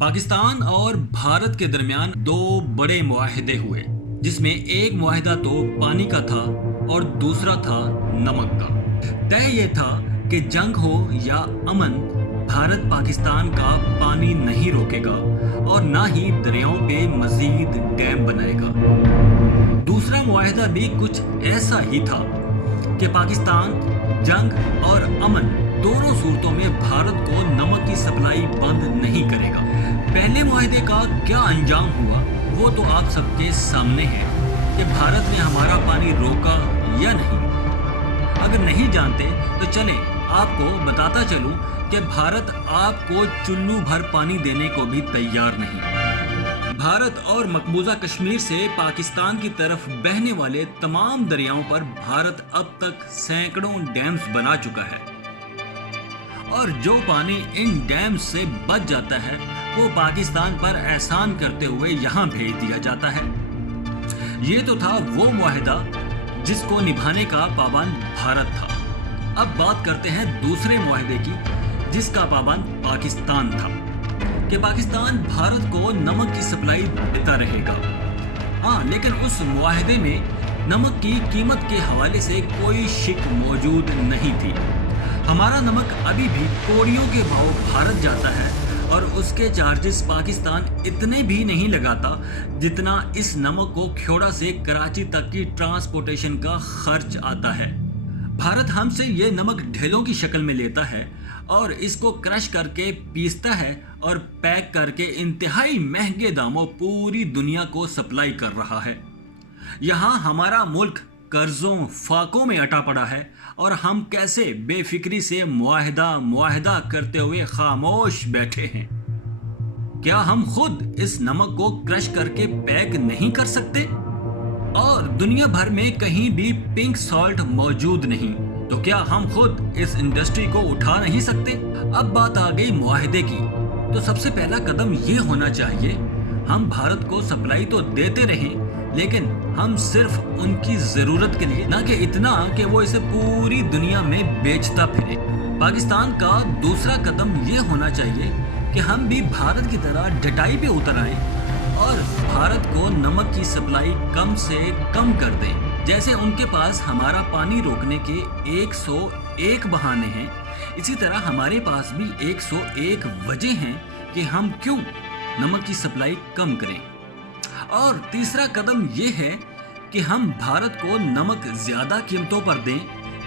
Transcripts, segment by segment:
पाकिस्तान और भारत के दरमियान दो बड़े मुआहदे हुए, जिसमें एक मुआहदा तो पानी का था और दूसरा था नमक का। तय ये था कि जंग हो या अमन, भारत पाकिस्तान का पानी नहीं रोकेगा और ना ही दरियाओं पे मजीद डैम बनाएगा। दूसरा मुआहदा भी कुछ ऐसा ही था कि पाकिस्तान जंग और अमन दोनों सूरतों में भारत को नमक की सप्लाई बंद नहीं करेगा। पहले मुआहदे का क्या अंजाम हुआ वो तो आप सबके सामने है कि भारत ने हमारा पानी रोका या नहीं। अगर नहीं जानते तो चलें आपको बताता चलूं कि भारत आपको चुल्लू भर पानी देने को भी तैयार नहीं। भारत और मकबूजा कश्मीर से पाकिस्तान की तरफ बहने वाले तमाम दरियाओं पर भारत अब तक सैकड़ों डैम्स बना चुका है और जो पानी इन डैम्स से बच जाता है वो पाकिस्तान पर एहसान करते हुए यहाँ भेज दिया जाता है। ये तो था वो मुआहदा जिसको निभाने का पाबंद भारत था। अब बात करते हैं दूसरे मुआहदे की जिसका पाबंद पाकिस्तान था कि पाकिस्तान भारत को नमक की सप्लाई देता रहेगा। हाँ, लेकिन उस मुआहदे में नमक की कीमत के हवाले से कोई शिक मौजूद नहीं थी। हमारा नमक अभी भी कौड़ियों के भाव भारत जाता है और उसके चार्जेस पाकिस्तान इतने भी नहीं लगाता जितना इस नमक को ख्योड़ा से कराची तक की ट्रांसपोर्टेशन का खर्च आता है। भारत हमसे ये नमक ढेलों की शक्ल में लेता है और इसको क्रश करके पीसता है और पैक करके इंतहाई महंगे दामों पूरी दुनिया को सप्लाई कर रहा है। यहाँ हमारा मुल्क कर्जों फाकों में अटा पड़ा है और हम कैसे बेफिक्री से मुआहदा करते हुए खामोश बैठे हैं। क्या हम खुद इस नमक को क्रश करके पैक नहीं कर सकते? और दुनिया भर में कहीं भी पिंक सॉल्ट मौजूद नहीं, तो क्या हम खुद इस इंडस्ट्री को उठा नहीं सकते? अब बात आ गई मुआहदे की, तो सबसे पहला कदम ये होना चाहिए हम भारत को सप्लाई तो देते रहें लेकिन हम सिर्फ उनकी जरूरत के लिए, ना कि इतना कि वो इसे पूरी दुनिया में बेचता फिरे। पाकिस्तान का दूसरा कदम ये होना चाहिए कि हम भी भारत की तरह डटाई पे उतर आए और भारत को नमक की सप्लाई कम से कम कर दें। जैसे उनके पास हमारा पानी रोकने के 101 बहाने हैं, इसी तरह हमारे पास भी 101 वजह हैं कि हम क्यों नमक की सप्लाई कम करें। और तीसरा कदम ये है कि हम भारत को नमक ज्यादा कीमतों पर दें,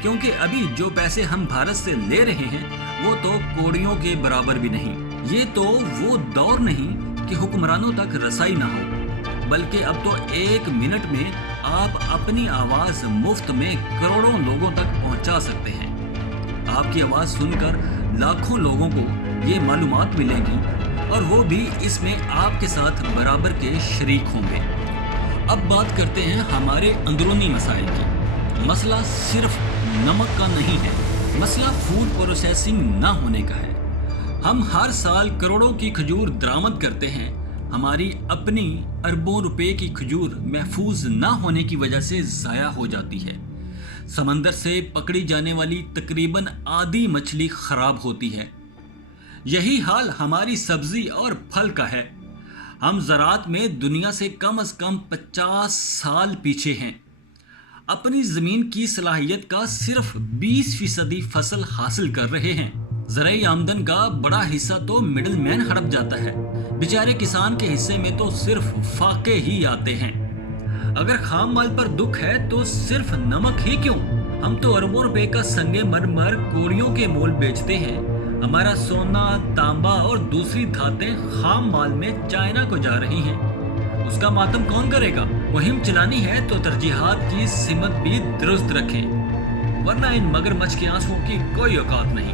क्योंकि अभी जो पैसे हम भारत से ले रहे हैं वो तो कौड़ियों के बराबर भी नहीं। ये तो वो दौर नहीं कि हुक्मरानों तक रसाई ना हो, बल्कि अब तो एक मिनट में आप अपनी आवाज मुफ्त में करोड़ों लोगों तक पहुंचा सकते हैं। आपकी आवाज सुनकर लाखों लोगों को ये मालूमात मिलेगी और वो भी इसमें आपके साथ बराबर के शरीक होंगे। अब बात करते हैं हमारे अंदरूनी मसाइल की। मसला सिर्फ नमक का नहीं है, मसला फूड प्रोसेसिंग ना होने का है। हम हर साल करोड़ों की खजूर दरामद करते हैं, हमारी अपनी अरबों रुपए की खजूर महफूज ना होने की वजह से ज़ाया हो जाती है। समंदर से पकड़ी जाने वाली तकरीबन आधी मछली खराब होती है। यही हाल हमारी सब्जी और फल का है। हम ज़राअत में दुनिया से कम 50 साल पीछे हैं। अपनी ज़मीन की सलाहियत का सिर्फ 20% फसल हासिल कर रहे हैं। ज़राई आमदन का बड़ा हिस्सा तो मिडिल मैन हड़प जाता है। बेचारे किसान के हिस्से में तो सिर्फ फाके ही आते हैं। अगर खाम माल पर दुख है तो सिर्फ नमक ही क्यों, हम तो अरबों रुपए का संगे मरमर कौड़ियों के मोल बेचते हैं। हमारा सोना, तांबा और दूसरी धातें खाम माल में चाइना को जा रही हैं। उसका मातम कौन करेगा? मुहिम चलानी है तो तरजीहात की सिमत भी दुरुस्त रखें, वरना इन मगरमच्छ के आंसुओं की कोई औकात नहीं।